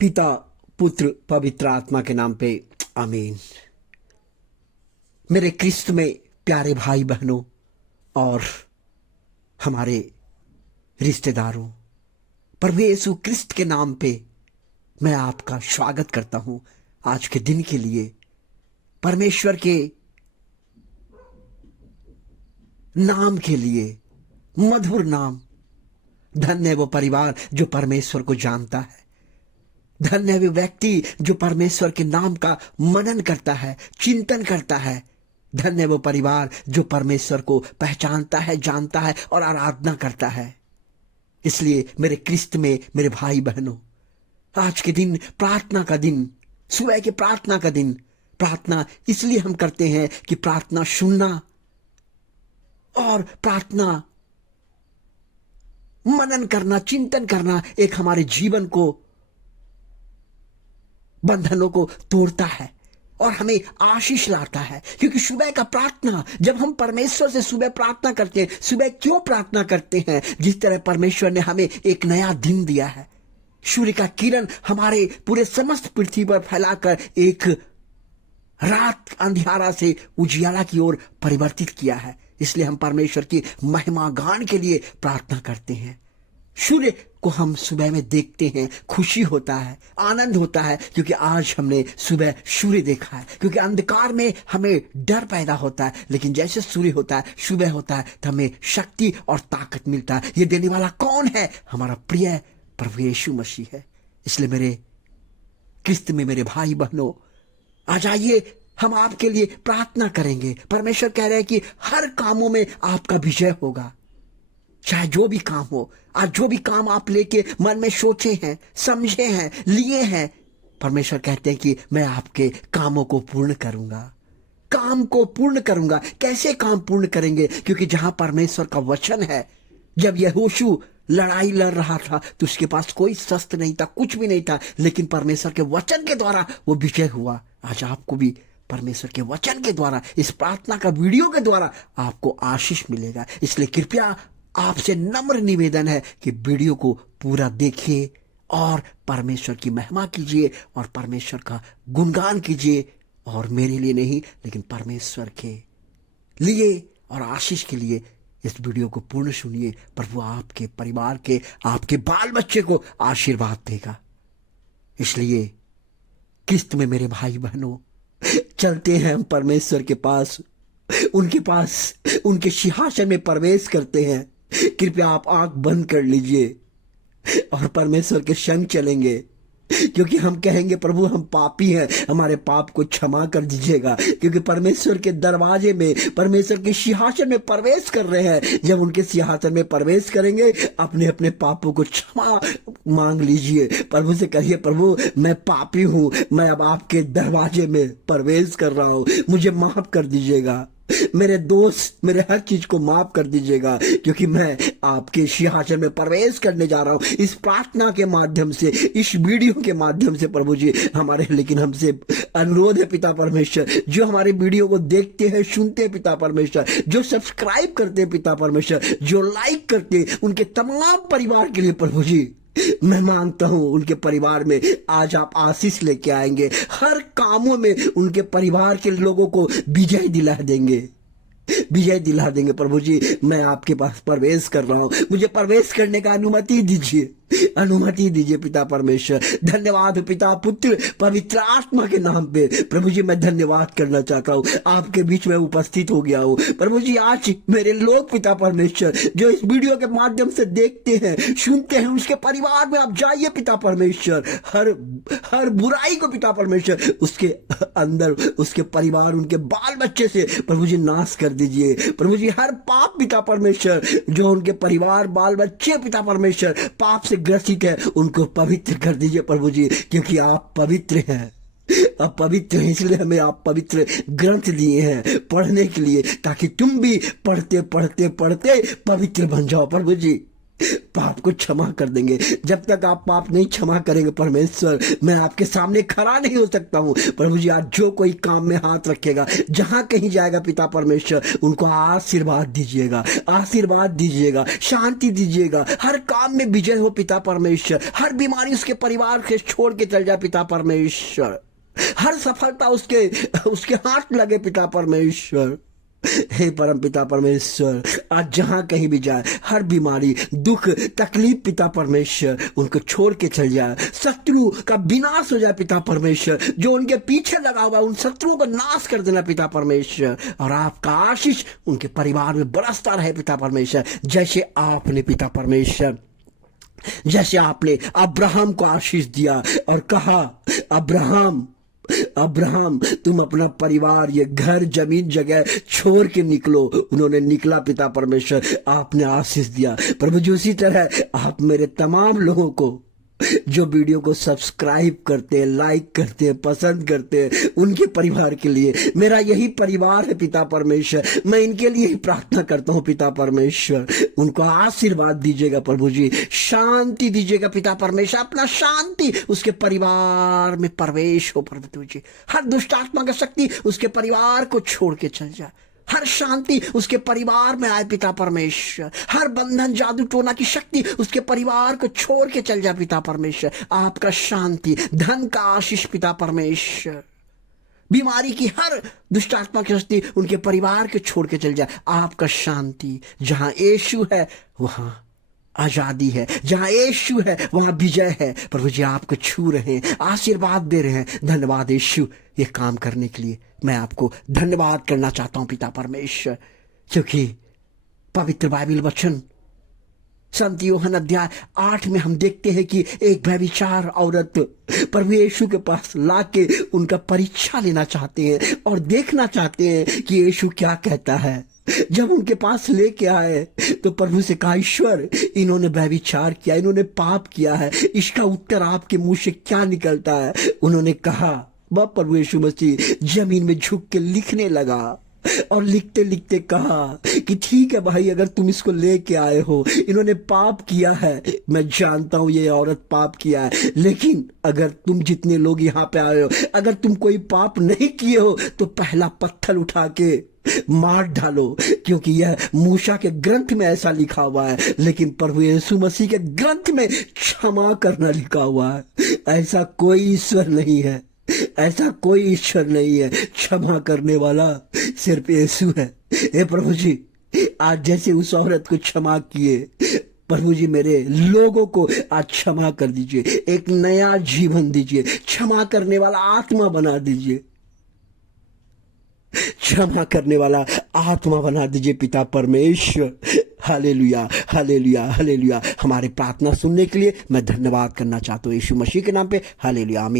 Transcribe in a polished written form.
पिता, पुत्र, पवित्र आत्मा के नाम पे आमीन। मेरे क्रिस्त में प्यारे भाई बहनों और हमारे रिश्तेदारों, प्रभु यीशु क्रिस्त के नाम पे मैं आपका स्वागत करता हूं आज के दिन के लिए। परमेश्वर के नाम के लिए, मधुर नाम। धन्य है वो परिवार जो परमेश्वर को जानता है। धन्य है वो व्यक्ति जो परमेश्वर के नाम का मनन करता है, चिंतन करता है। धन्य है वो परिवार जो परमेश्वर को पहचानता है, जानता है और आराधना करता है। इसलिए मेरे क्रिस्त में मेरे भाई बहनों, आज के दिन प्रार्थना का दिन, सुबह के प्रार्थना का दिन। प्रार्थना इसलिए हम करते हैं कि प्रार्थना सुनना और प्रार्थना मनन करना, चिंतन करना एक हमारे जीवन को, बंधनों को तोड़ता है और हमें आशीष लाता है। क्योंकि सुबह का प्रार्थना, जब हम परमेश्वर से सुबह प्रार्थना करते हैं, सुबह क्यों प्रार्थना करते हैं? जिस तरह परमेश्वर ने हमें एक नया दिन दिया है, सूर्य का किरण हमारे पूरे समस्त पृथ्वी पर फैलाकर एक रात अंधियारा से उजियाला की ओर परिवर्तित किया है। इसलिए हम परमेश्वर की महिमा गान के लिए प्रार्थना करते हैं। सूर्य को हम सुबह में देखते हैं, खुशी होता है, आनंद होता है, क्योंकि आज हमने सुबह सूर्य देखा है। क्योंकि अंधकार में हमें डर पैदा होता है, लेकिन जैसे सूर्य होता है, सुबह होता है, तो हमें शक्ति और ताकत मिलता है। ये देने वाला कौन है? हमारा प्रिय प्रभु यीशु मसीह है। इसलिए मेरे क्रिस्त में मेरे भाई बहनों, आज आइए हम आपके लिए प्रार्थना करेंगे। परमेश्वर कह रहे हैं कि हर कामों में आपका विजय होगा, चाहे जो भी काम हो। आज जो भी काम आप लेके मन में सोचे हैं, समझे हैं, लिए हैं, परमेश्वर कहते हैं कि मैं आपके कामों को पूर्ण करूंगा, काम को पूर्ण करूंगा। कैसे काम पूर्ण करेंगे? क्योंकि जहां परमेश्वर का वचन है, जब यहोशू लड़ाई लड़ रहा था तो उसके पास कोई शस्त्र नहीं था, कुछ भी नहीं था, लेकिन परमेश्वर के वचन के द्वारा वो विजय हुआ। आज आपको भी परमेश्वर के वचन के द्वारा, इस प्रार्थना का वीडियो के द्वारा आपको आशीष मिलेगा। इसलिए कृपया आपसे नम्र निवेदन है कि वीडियो को पूरा देखिए और परमेश्वर की महिमा कीजिए और परमेश्वर का गुणगान कीजिए। और मेरे लिए नहीं, लेकिन परमेश्वर के लिए और आशीष के लिए इस वीडियो को पूर्ण सुनिए। प्रभु आपके परिवार के, आपके बाल बच्चे को आशीर्वाद देगा। इसलिए क्रिस्त में मेरे भाई बहनों, चलते हैं हम परमेश्वर के पास, उनके सिंहासन में प्रवेश करते हैं। कृपया आप आंख बंद कर लीजिए और परमेश्वर के संग चलेंगे। क्योंकि हम कहेंगे, प्रभु हम पापी हैं, हमारे पाप को क्षमा कर दीजिएगा। क्योंकि परमेश्वर के दरवाजे में, परमेश्वर के सिंहासन में प्रवेश कर रहे हैं। जब उनके सिंहासन में प्रवेश करेंगे, अपने अपने पापों को क्षमा मांग लीजिए। प्रभु से कहिए, प्रभु मैं पापी हूं, मैं अब आपके दरवाजे में प्रवेश कर रहा हूं, मुझे माफ कर दीजिएगा, मेरे दोस्त, मेरे हर चीज को माफ कर दीजिएगा। क्योंकि मैं आपके सिंहासन में प्रवेश करने जा रहा हूं। इस प्रार्थना के माध्यम से, इस वीडियो के माध्यम से प्रभु जी हमारे, लेकिन हमसे अनुरोध है पिता परमेश्वर, जो हमारे वीडियो को देखते हैं, सुनते हैं पिता परमेश्वर, जो सब्सक्राइब करते हैं पिता परमेश्वर, जो लाइक करते हैं, उनके तमाम परिवार के लिए प्रभु जी मैं मांगता हूं, उनके परिवार में आज आप आशीष लेके आएंगे। हर कामों में उनके परिवार के लोगों को विजय दिला देंगे, विजय दिला देंगे। प्रभु जी मैं आपके पास प्रवेश कर रहा हूं, मुझे प्रवेश करने का अनुमति दीजिए, अनुमति दीजिए पिता परमेश्वर। धन्यवाद पिता, पुत्र, पवित्र आत्मा के नाम पे प्रभु जी मैं धन्यवाद करना चाहता हूँ। आपके बीच में उपस्थित हो गया हूँ प्रभु जी। आज मेरे लोग पिता परमेश्वर जो इस वीडियो के माध्यम से देखते हैं, सुनते हैं, उसके परिवार में आप जाइए पिता परमेश्वर। हर बुराई को पिता परमेश्वर उसके अंदर, उसके परिवार, उनके बाल बच्चे से प्रभु जी नाश कर दीजिए। प्रभु जी हर पाप पिता परमेश्वर जो उनके परिवार, बाल बच्चे पिता परमेश्वर पाप से ग्रसित है, उनको पवित्र कर दीजिए प्रभु जी। क्योंकि आप पवित्र हैं, आप पवित्र हैं, इसलिए हमें आप पवित्र ग्रंथ दिए हैं पढ़ने के लिए, ताकि तुम भी पढ़ते पढ़ते पढ़ते पवित्र बन जाओ प्रभु जी। पाप को क्षमा कर देंगे। जब तक आप पाप नहीं क्षमा करेंगे परमेश्वर, मैं आपके सामने खड़ा नहीं हो सकता हूँ। प्रभु जी, आज जो कोई काम में हाथ रखेगा, जहां कहीं जाएगा पिता परमेश्वर, उनको आशीर्वाद दीजिएगा, आशीर्वाद दीजिएगा, शांति दीजिएगा, हर काम में विजय हो पिता परमेश्वर, हर बीमारी उसके परिवार से छोड़ के चल जाए पिता परमेश्वर, हर सफलता उसके हाथ लगे पिता परमेश्वर। हे परम पिता परमेश्वर, आज जहां कहीं भी जाए, हर बीमारी, दुख, तकलीफ पिता परमेश्वर उनको छोड़ के चल जाए, शत्रु का विनाश हो जाए पिता परमेश्वर, जो उनके पीछे लगा हुआ उन शत्रुओं को नाश कर देना पिता परमेश्वर, और आपका आशीष उनके परिवार में बरसता रहे पिता परमेश्वर, जैसे आपने पिता परमेश्वर, जैसे आपने अब्राहम को आशीष दिया और कहा, अब्राहम तुम अपना परिवार, ये घर, जमीन, जगह छोड़ के निकलो। उन्होंने निकला पिता परमेश्वर, आपने आशीष दिया। प्रभु जी, उसी तरह आप मेरे तमाम लोगों को जो वीडियो को सब्सक्राइब करते हैं, लाइक करते हैं, पसंद करते हैं, उनके परिवार के लिए, मेरा यही परिवार है पिता परमेश्वर, मैं इनके लिए ही प्रार्थना करता हूँ पिता परमेश्वर, उनको आशीर्वाद दीजिएगा प्रभु जी, शांति दीजिएगा पिता परमेश्वर, अपना शांति उसके परिवार में प्रवेश हो प्रभु जी, हर दुष्ट आत्मा का शक्ति उसके परिवार को छोड़ के चल जाए, हर शांति उसके परिवार में आए पिता परमेश्वर, हर बंधन, जादू टोना की शक्ति उसके परिवार को छोड़ के चल जाए पिता परमेश्वर, आपका शांति, धन का आशीष पिता परमेश्वर, बीमारी की हर दुष्ट आत्मा की शक्ति उनके परिवार को छोड़ के चल जाए, आपका शांति, जहां यीशु है वहां आजादी है, जहां यीशु है वहां विजय है। प्रभु जी, आपको छू रहे हैं, आशीर्वाद दे रहे हैं। धन्यवाद यीशु, ये काम करने के लिए मैं आपको धन्यवाद करना चाहता हूं पिता परमेश्वर, क्योंकि पवित्र बाइबल वचन संत यूहन्ना अध्याय 8 में हम देखते हैं कि एक व्यभिचार औरत प्रभु यीशु के पास लाके उनका परीक्षा लेना चाहते हैं और देखना चाहते हैं कि यीशु क्या कहता है। जब उनके पास लेके आए तो प्रभु से कहा, ईश्वर, इन्होंने व्यभिचार किया, इन्होंने पाप किया है, इसका उत्तर आपके मुंह से क्या निकलता है? उन्होंने कहा, वह प्रभु यीशु मसीह जमीन में झुक के लिखने लगा और लिखते लिखते कहा कि ठीक है भाई, अगर तुम इसको लेके आए हो, इन्होंने पाप किया है, मैं जानता हूं ये औरत पाप किया है, लेकिन अगर तुम जितने लोग यहाँ पे आए हो, अगर तुम कोई पाप नहीं किए हो तो पहला पत्थर उठा के मार डालो, क्योंकि यह मूसा के ग्रंथ में ऐसा लिखा हुआ है, लेकिन प्रभु यीशु मसीह के ग्रंथ में क्षमा करना लिखा हुआ है। ऐसा कोई ईश्वर नहीं है, ऐसा कोई ईश्वर नहीं है, क्षमा करने वाला सिर्फ यीशु है। हे प्रभु जी, आज जैसे उस औरत को क्षमा किए, प्रभु जी मेरे लोगों को आज क्षमा कर दीजिए, एक नया जीवन दीजिए, क्षमा करने वाला आत्मा बना दीजिए, क्षमा करने वाला आत्मा बना दीजिए पिता परमेश्वर। Hallelujah, hallelujah, hallelujah. हमारे प्रार्थना सुनने के लिए मैं धन्यवाद करना चाहता हूँ यीशु मसीह के नाम पे। हालेलुया, आमीन।